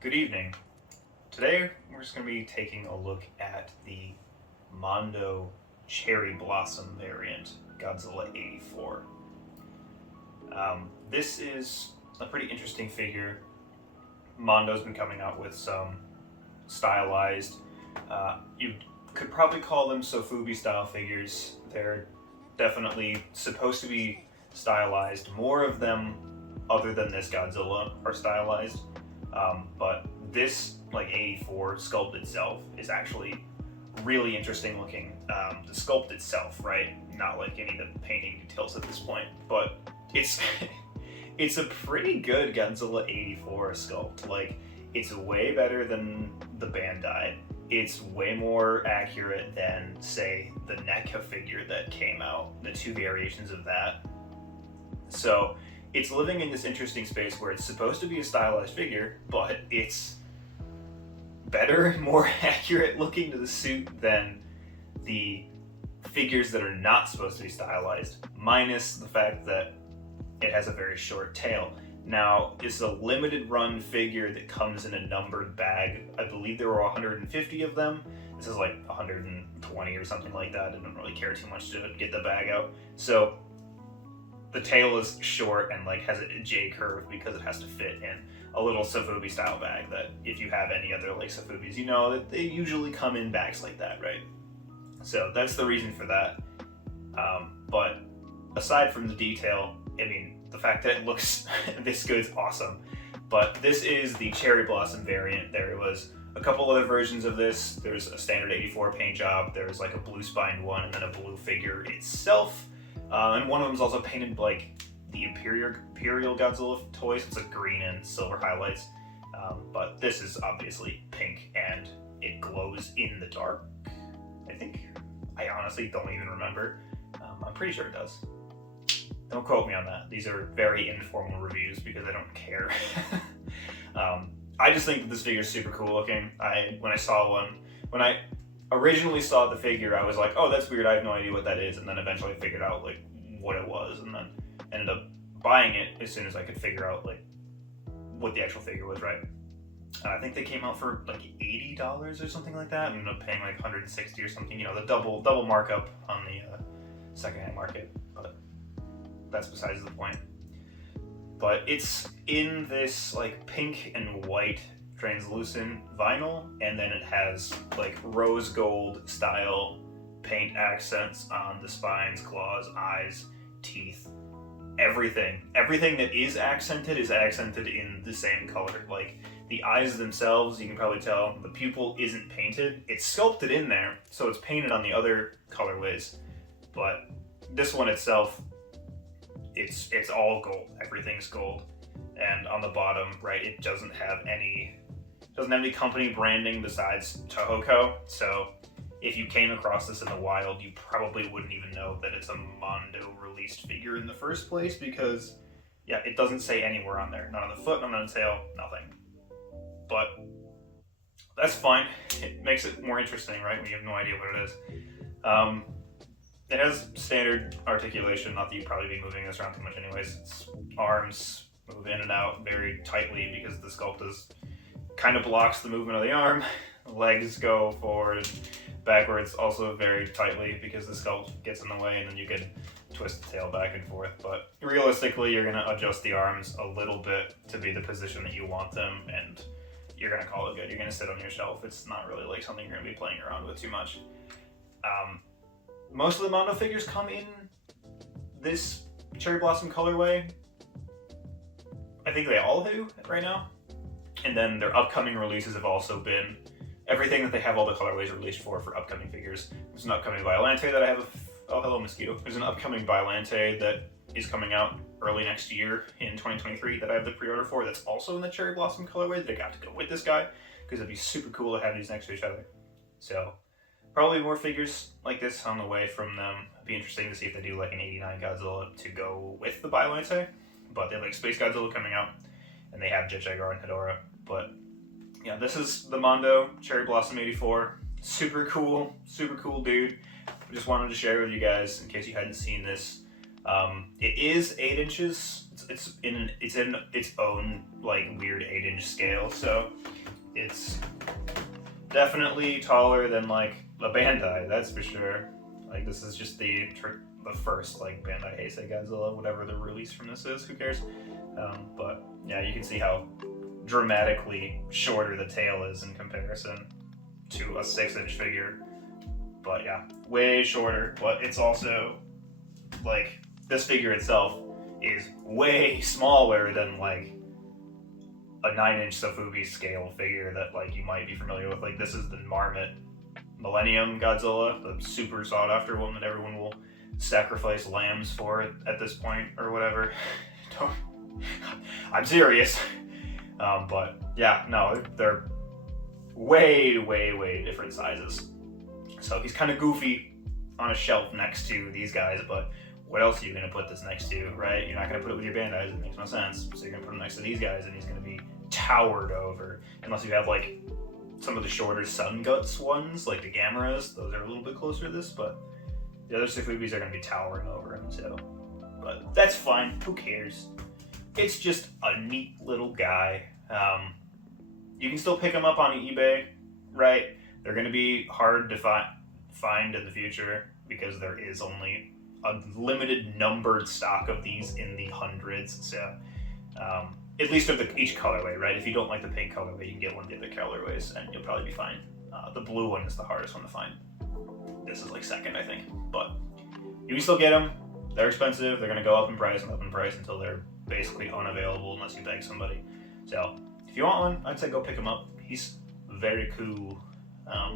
Good evening. Today we're just going to be taking a look at the Mondo Cherry Blossom variant, Godzilla 84. This is a pretty interesting figure. Mondo's been coming out with some stylized, you could probably call them Sofubi style figures. They're definitely supposed to be stylized. More of them, other than this Godzilla, are stylized. But this, 84 sculpt itself is actually really interesting looking. The sculpt itself, right? Not like any of the painting details at this point, but it's it's a pretty good Godzilla 84 sculpt. It's way better than the Bandai. It's way more accurate than, say, the NECA figure that came out, the two variations of that. So it's living in this interesting space where it's supposed to be a stylized figure, but it's better, more accurate looking to the suit than the figures that are not supposed to be stylized, minus the fact that it has a very short tail. Now, it's a limited run figure that comes in a numbered bag. I believe there were 150 of them. This is like 120 or something like that. I didn't really care too much to get the bag out. So the tail is short and has a J curve because it has to fit in a little Sofubi style bag that if you have any other Sofubis, you know that they usually come in bags like that, right? So that's the reason for that. But aside from the detail, I mean, the fact that it looks this good is awesome. But this is the Cherry Blossom variant. There was a couple other versions of this. There's a standard 84 paint job. There's a blue spined one and then a blue figure itself. And one of them is also painted the Imperial Godzilla toys. It's green and silver highlights. But this is obviously pink and it glows in the dark, I think. I honestly don't even remember. I'm pretty sure it does. Don't quote me on that. These are very informal reviews because I don't care. I just think that this figure is super cool looking. When I originally saw the figure, I was like, oh, that's weird. I have no idea what that is. And then eventually I figured out what it was, and then ended up buying it as soon as I could figure out what the actual figure was, right? I think they came out for $80 or something like that. I ended up paying $160 or something. You know, the double markup on the secondhand market. But that's besides the point. But it's in this pink and white translucent vinyl, and then it has rose gold style paint accents on the spines, claws, eyes, teeth, everything that is accented in the same color. The eyes themselves, you can probably tell the pupil isn't painted. It's sculpted in there, so it's painted on the other colorways, but this one itself, it's all gold. Everything's gold. And on the bottom, right, it doesn't have any company branding besides Tohoku. So if you came across this in the wild, you probably wouldn't even know that it's a Mondo released figure in the first place because, yeah, it doesn't say anywhere on there. Not on the foot, not on the tail, nothing. But that's fine. It makes it more interesting, right, when you have no idea what it is. It has standard articulation, not that you'd probably be moving this around too much anyways. Its arms move in and out very tightly because the sculpt kind of blocks the movement of the arm. Legs go forward and backwards also very tightly because the sculpt gets in the way, and then you can twist the tail back and forth. But realistically, you're going to adjust the arms a little bit to be the position that you want them, and you're going to call it good. You're going to sit on your shelf. It's not really something you're going to be playing around with too much. Most of the Mondo figures come in this Cherry Blossom colorway. I think they all do right now. And then their upcoming releases have also been everything that they have all the colorways released for upcoming figures. There's an upcoming Violante that I have oh, hello mosquito. There's an upcoming Violante that is coming out early next year in 2023 that I have the pre-order for. That's also in the Cherry Blossom colorway that I got to go with this guy because it'd be super cool to have these next to each other. So probably more figures like this on the way from them. It'd be interesting to see if they do an 89 Godzilla to go with the Violante. But they have Space Godzilla coming out, and they have Jet Jaguar and Hedorah. But yeah, this is the Mondo Cherry Blossom 84. Super cool dude. I just wanted to share with you guys in case you hadn't seen this. It is 8 inches. It's in its own weird 8-inch scale. So it's definitely taller than like a Bandai, that's for sure. Like this is just the first like Bandai Heisei Godzilla, whatever the release from this is, who cares? But yeah, you can see how dramatically shorter the tail is in comparison to a 6-inch figure. But yeah, way shorter. But it's also like this figure itself is way smaller than like a 9-inch Sofubi scale figure that like you might be familiar with. Like this is the Marmot Millennium Godzilla, the super sought after one that everyone will sacrifice lambs for at this point or whatever. I'm serious. But yeah, no, they're way, way, way different sizes. So he's kind of goofy on a shelf next to these guys, but what else are you going to put this next to, right? You're not going to put it with your Bandais, it makes no sense. So you're going to put him next to these guys and he's going to be towered over. Unless you have like some of the shorter Sun Guts ones, like the Gameras, those are a little bit closer to this, but the other Sofubis are going to be towering over him, so. But that's fine, who cares? It's just a neat little guy. You can still pick them up on eBay, right? They're going to be hard to find in the future because there is only a limited numbered stock of these in the hundreds. So, at least of each colorway, right? If you don't like the pink colorway, you can get one of the other colorways and you'll probably be fine. The blue one is the hardest one to find. This is like second, I think. But you can still get them. They're expensive. They're going to go up in price until they're basically unavailable unless you beg somebody. So if you want one, I'd say go pick him up. He's very cool.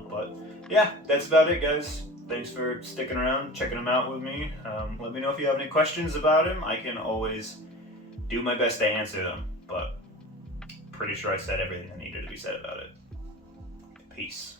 But yeah, that's about it, guys. Thanks for sticking around, checking him out with me. Let me know if you have any questions about him. I can always do my best to answer them, but pretty sure I said everything that needed to be said about it. Peace.